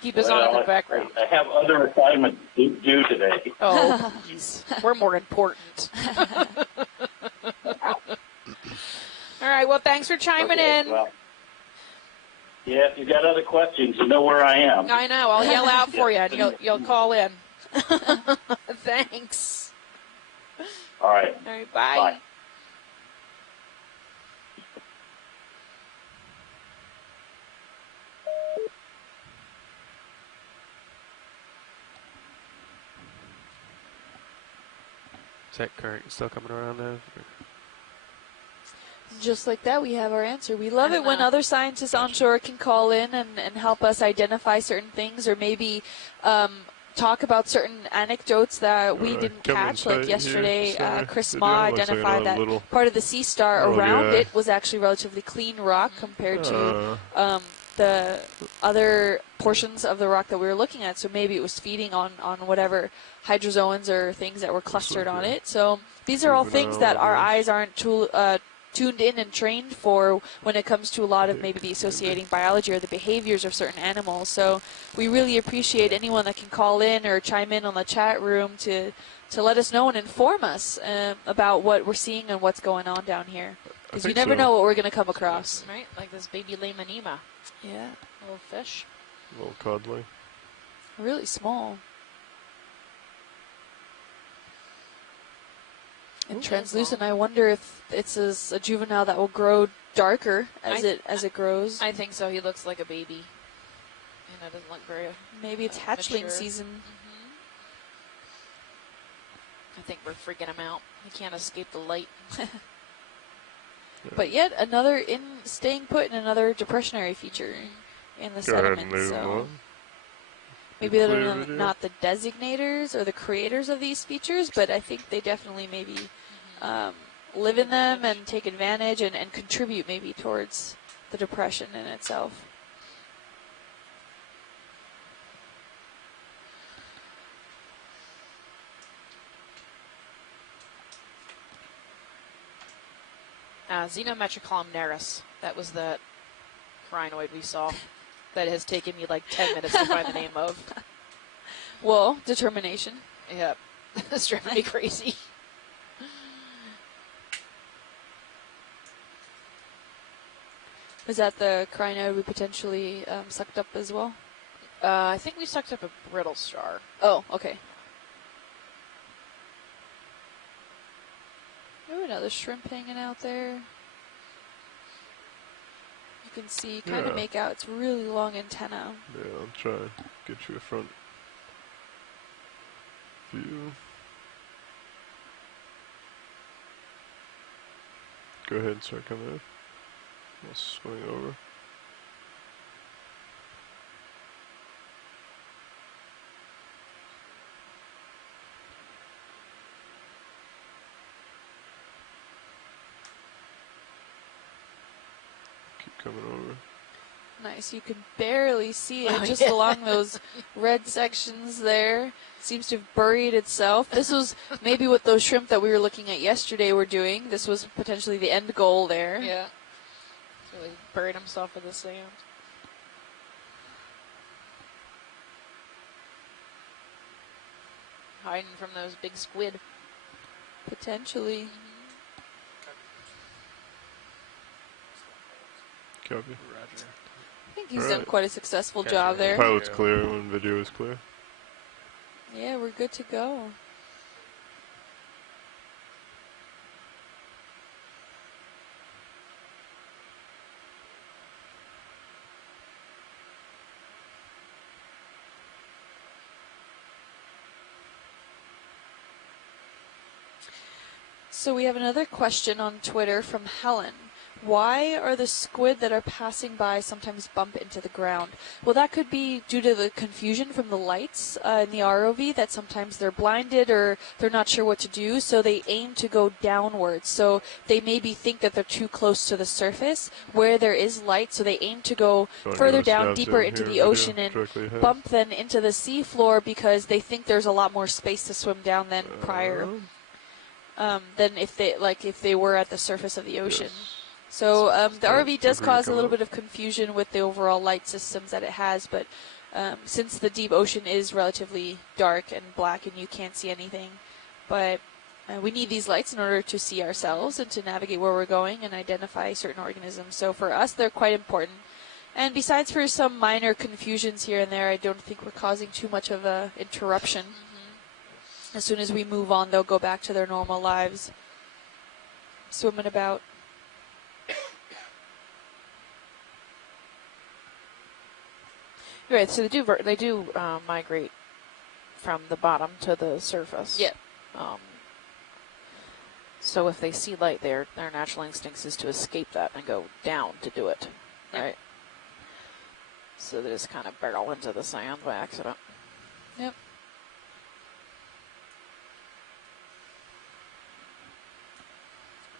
Keep us on in the background. I have other assignments due today. Oh, please. We're more important. All right. Well, thanks for chiming Okay, in. well, yeah, if you got other questions, you know where I am. I know. I'll yell out for you, and you'll call in. Thanks. All right. All right. Bye. Bye. Is that current still coming around now? Just like that, we have our answer. We love I it when know. other scientists on shore can call in and help us identify certain things, or maybe talk about certain anecdotes that we didn't come catch. Like inside yesterday, here, Chris so Ma looks like identified another that little- part of the sea star Oh, around yeah. it was actually relatively clean rock compared to the other portions of the rock that we were looking at. So maybe it was feeding on whatever hydrozoans or things that were clustered on it. So these are all things that our eyes aren't tuned in and trained for when it comes to a lot of maybe the associating biology or the behaviors of certain animals. So we really appreciate anyone that can call in or chime in on the chat room to let us know and inform us about what we're seeing and what's going on down here. Because you never know what we're going to come across. Right? Like this baby Lemonema. Yeah. Little fish. A little cuddly. Really small. And translucent, I wonder if it's a juvenile that will grow darker as it grows. I think so. He looks like a baby. And it doesn't look very Maybe it's hatchling mature. season. Mm-hmm. I think we're freaking him out. He can't escape the light. But yet another staying put in another depressionary feature in the sediment. So maybe they're not the designators or the creators of these features, but I think they definitely maybe live in them and take advantage and contribute maybe towards the depression in itself. Xenometricolumnaris. That was the crinoid we saw that has taken me like 10 minutes to find the name of. Well, determination. Yep. It's driving me crazy. Was that the crinoid we potentially sucked up as well? I think we sucked up a brittle star. Oh, okay. Oh, another shrimp hanging out there. You can see, kind of make out its really long antenna. Yeah, I'll try to get you a front view. Go ahead and start coming in. I'll swing over. Keep coming over. Nice. You can barely see it just along those red sections there. Seems to have buried itself. This was maybe what those shrimp that we were looking at yesterday were doing. This was potentially the end goal there. Yeah. So he buried himself in the sand. Hiding from those big squid. Potentially. Copy. Roger. I think he's done quite a successful job there. Pilot's clear when video is clear. Yeah, we're good to go. So we have another question on Twitter from Helen. Why are the squid that are passing by sometimes bump into the ground? Well, that could be due to the confusion from the lights in the ROV, that sometimes they're blinded or they're not sure what to do, so they aim to go downwards. So they maybe think that they're too close to the surface where there is light, so they aim to go further down, deeper into the ocean and bump then into the seafloor because they think there's a lot more space to swim down than prior. Than if they were at the surface of the ocean. Yes. So the ROV does cause a little bit of confusion with the overall light systems that it has, but since the deep ocean is relatively dark and black and you can't see anything, but we need these lights in order to see ourselves and to navigate where we're going and identify certain organisms. So for us, they're quite important. And besides for some minor confusions here and there, I don't think we're causing too much of a interruption. As soon as we move on, they'll go back to their normal lives, swimming about. Right, so they do migrate from the bottom to the surface. Yeah. So if they see light, their natural instincts is to escape that and go down to do it. Yep. Right. So they just kind of barrel into the sand by accident. Yep.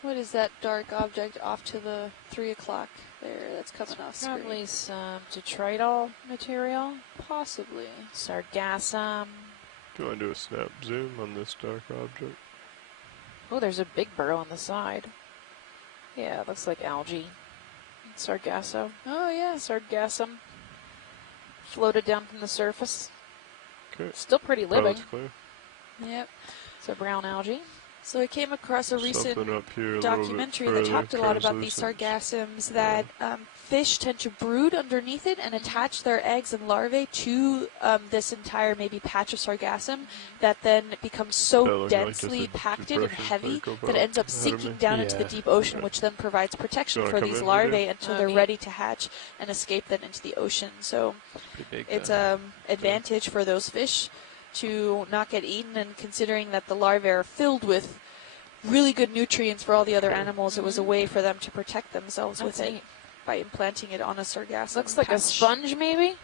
What is that dark object off to the 3 o'clock there that's coming off screen? Probably some detrital material. Possibly. Sargassum. Do you want to do a snap zoom on this dark object? Oh, there's a big burrow on the side. Yeah, it looks like algae. Sargasso. Oh, yeah. Sargassum. Floated down from the surface. Okay. Still pretty living. Pilot's clear. Yep. It's a brown algae. So I came across a recent Something up here documentary that talked a lot about these sargassums, that fish tend to brood underneath it and attach their eggs and larvae to this entire maybe patch of sargassum that then becomes so densely packed and heavy that it ends up sinking down into the deep ocean, which then provides protection for these larvae until they're ready to hatch and escape then into the ocean. So it's an advantage for those fish to not get eaten, and considering that the larvae are filled with really good nutrients for all the other animals, it was a way for them to protect themselves with it by implanting it on a sargassum. Looks like a sponge, maybe?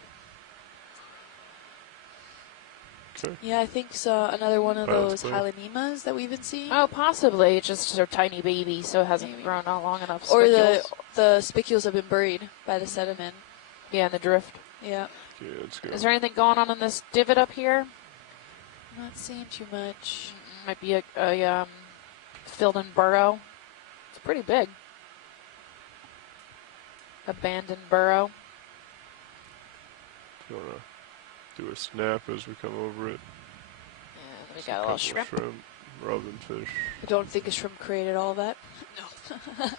Okay. Yeah, I think so. Another one of those hylonemas that we've been seeing. Oh, possibly. It's just a tiny baby, so it hasn't grown out long enough. Or the spicules have been buried by the sediment. Yeah, and the drift. Yeah. Okay, let's go. Is there anything going on in this divot up here? Not seeing too much. Might be a filled-in burrow. It's pretty big. Abandoned burrow. Do you want to do a snap as we come over it? Yeah, we got a little shrimp. Robin fish. I don't think a shrimp created all that. No.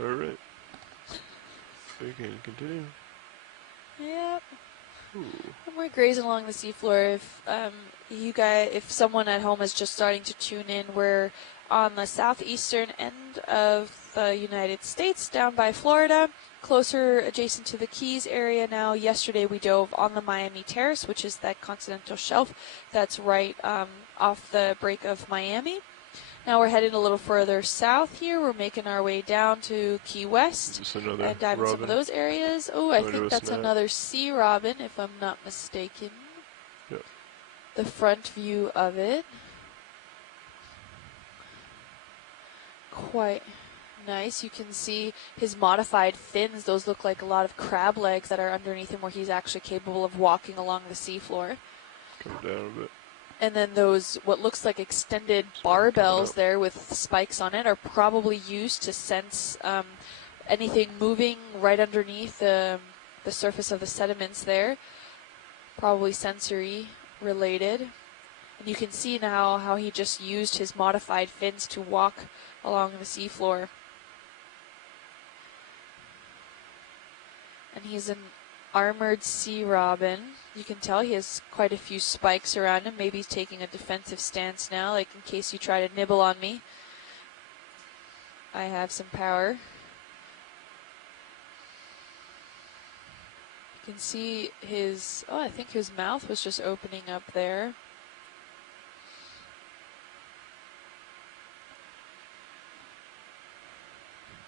All right. We can continue. Yep. Ooh. And we're grazing along the seafloor. If someone at home is just starting to tune in, we're on the southeastern end of the United States, down by Florida, closer adjacent to the Keys area now. Yesterday we dove on the Miami Terrace, which is that continental shelf that's right off the break of Miami. Now we're heading a little further south here. We're making our way down to Key West and diving some of those areas. Oh, I think that's another sea robin, if I'm not mistaken. Yep. The front view of it. Quite nice. You can see his modified fins. Those look like a lot of crab legs that are underneath him, where he's actually capable of walking along the seafloor. Come down a bit. And then those, what looks like extended barbells there with spikes on it, are probably used to sense anything moving right underneath the surface of the sediments there. Probably sensory related. And you can see now how he just used his modified fins to walk along the seafloor. And he's an armored sea robin. You can tell he has quite a few spikes around him. Maybe he's taking a defensive stance now, like in case you try to nibble on me. I have some power. You can see his, I think his mouth was just opening up there.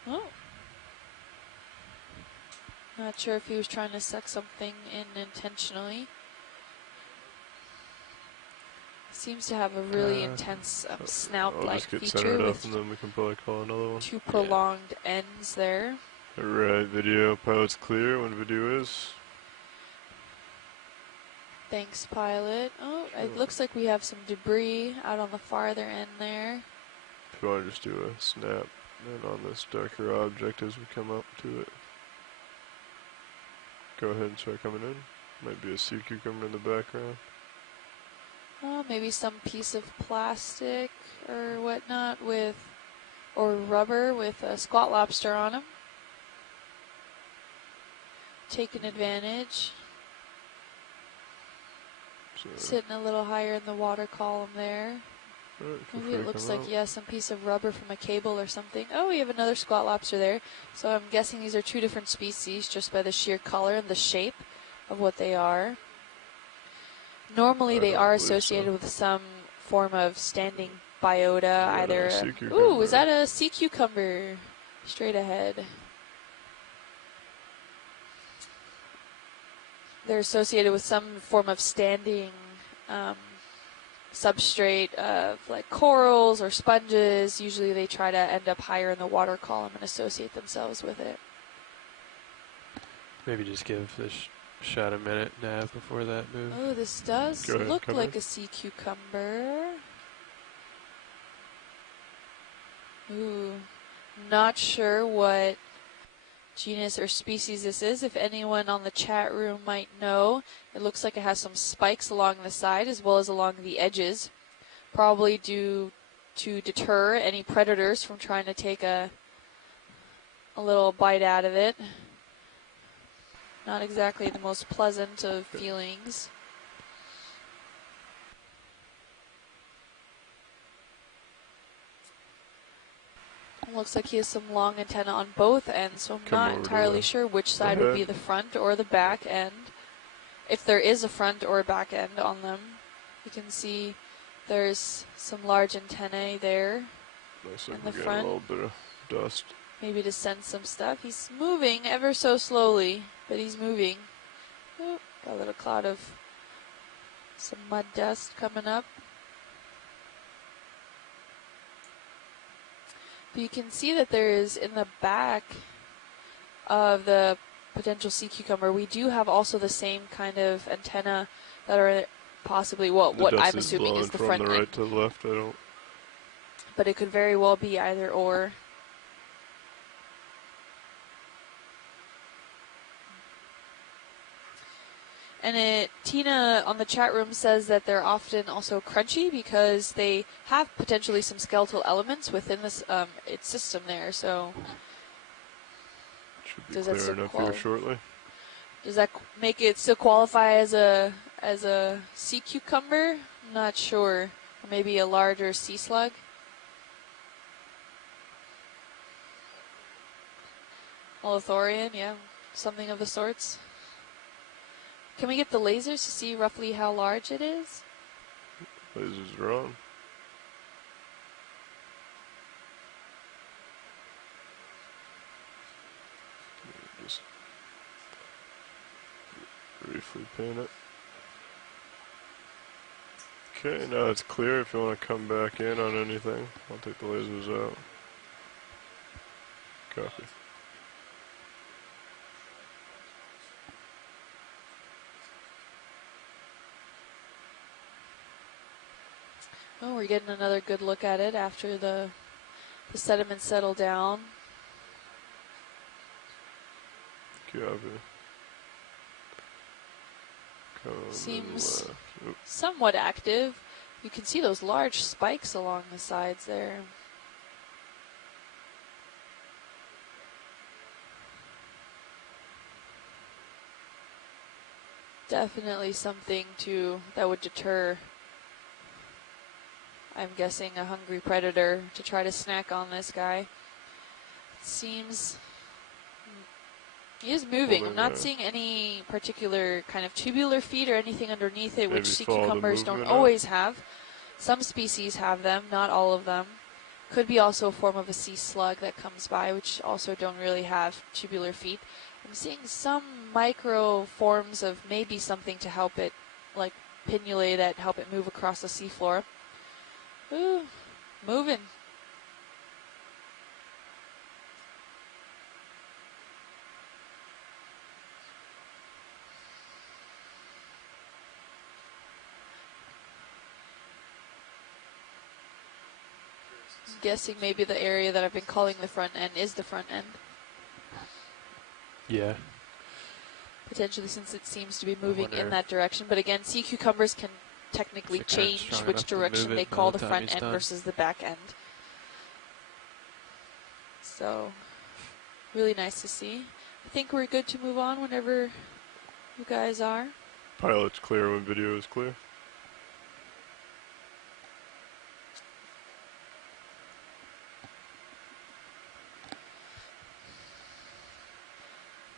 Oh. Not sure if he was trying to suck something in intentionally. Seems to have a really intense snout-like feature with and then we can probably call another one. Two prolonged ends there. Alright, video pilot's clear when video is. Thanks, pilot. Oh, it looks like we have some debris out on the farther end there. If you want to just do a snap then on this darker object as we come up to it. Go ahead and start coming in. Might be a sea cucumber in the background. Oh, maybe some piece of plastic or whatnot or rubber with a squat lobster on them. Taking advantage. So, Sitting a little higher in the water column there. Maybe it looks like, some piece of rubber from a cable or something. Oh, we have another squat lobster there. So I'm guessing these are two different species just by the sheer color and the shape of what they are. Normally they are associated with some form of standing biota, either... Ooh, is that a sea cucumber? Straight ahead. they're associated with some form of standing substrate of like corals or sponges. Usually they try to end up higher in the water column and associate themselves with it. Maybe just give this shot a minute, Nav, before that move. Oh, this does Go ahead, look come like in. a sea cucumber. Ooh, not sure what genus or species this is. If anyone on the chat room might know, it looks like it has some spikes along the side as well as along the edges, probably due to deter any predators from trying to take a little bite out of it. Not exactly the most pleasant of feelings. Looks like he has some long antenna on both ends, so I'm Come not over to entirely the sure which side would be head. the front or the back end. If there is a front or a back end on them, you can see there's some large antennae there. Looks In like the we're getting front. a little bit of dust. Maybe to sense some stuff. He's moving ever so slowly, but he's moving. Oh, got a little cloud of some mud dust coming up. But you can see that there is in the back of the potential sea cucumber, we do have also the same kind of antenna that are possibly what The dust I'm is assuming blowing is the from front the right end. to the left. I don't. But it could very well be either or. And Tina on the chat room says that they're often also crunchy because they have potentially some skeletal elements within this its system there. So Should be Does that clearing still up here shortly. does that make it still qualify as a sea cucumber? I'm not sure. Or maybe a larger sea slug. Holothorian, yeah, something of the sorts. Can we get the lasers to see roughly how large it is? Lasers are on. Just briefly paint it. Okay, now it's clear. If you want to come back in on anything, I'll take the lasers out. Copy. Oh, we're getting another good look at it after the sediment settle down. Copy. Come to the Seems left. Oop. somewhat active. You can see those large spikes along the sides there. Definitely something that would deter, I'm guessing, a hungry predator to try to snack on this guy. Seems he is moving. I'm not seeing any particular kind of tubular feet or anything underneath it, which Maybe sea follow the cucumbers don't movement up. always have. Some species have them, not all of them. Could be also a form of a sea slug that comes by, which also don't really have tubular feet. I'm seeing some micro forms of maybe something to help it, like pinnulae that help it move across the seafloor. Ooh, moving. I'm guessing maybe the area that I've been calling the front end is the front end. Yeah. Potentially, since it seems to be moving wonder in that direction. But again, sea cucumbers can technically Is the current change strong which enough to direction move they it call by the the time front he's end done? versus the back end. So, really nice to see. I think we're good to move on whenever you guys are. Pilot's clear when video is clear.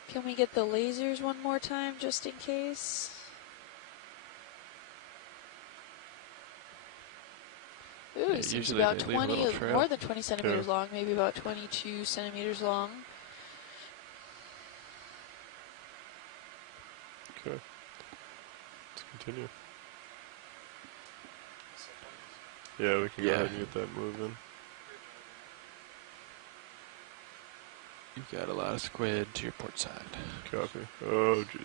Can we get the lasers one more time, just in case? Ooh, Yeah, it seems usually about they leave a 20, little trail. more than 20 centimeters Yeah. long, maybe about 22 centimeters long. Okay. continue. Yeah, we can go ahead and get that moving. You've got a lot of squid to your port side. Copy. Oh, geez.